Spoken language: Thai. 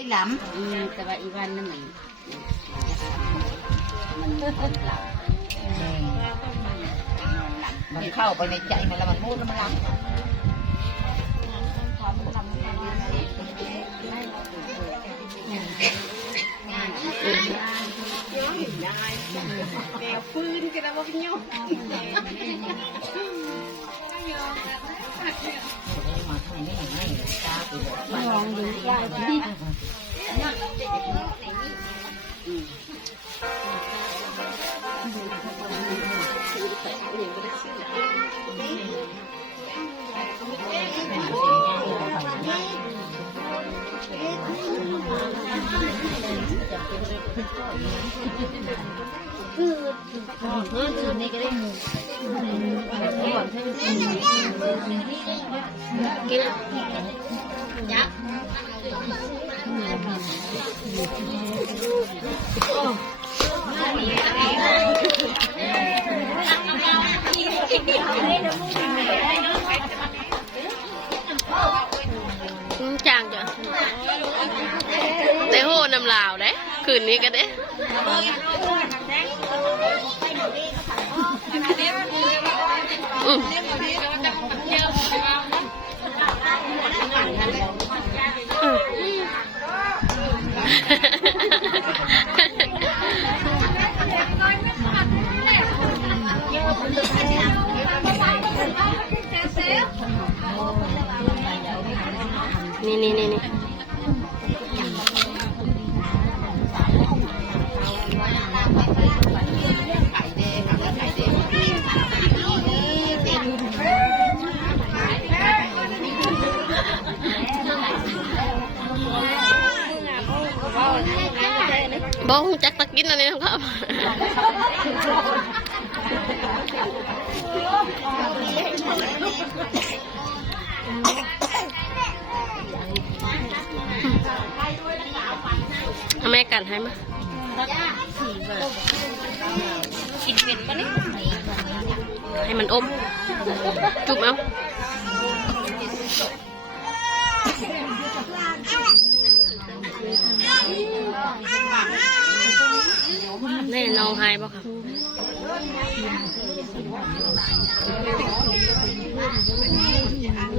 ไปหลำแต่ว่าอีวันนั่นมันหลำมันเข้าไปในใจมันแล้วมันพูดแล้วมันหลำแกฟื้นกันแล้วว่าพี่น้องมาทำไม่ให้ตาไปบอกลองดูได้ที่คือนี่ก็ได้หมูก่อนให้มันกินยักษ์จางจ้ะได้โหน้ำลาวได้คืนนี้ก็ได้นี่บ้องจักตะกินอะไรนะครับทำไมกันให้มากินเป็นปะเนี่ยให้มันอมจุ่มเอาแน่น้องหายบ่ครับ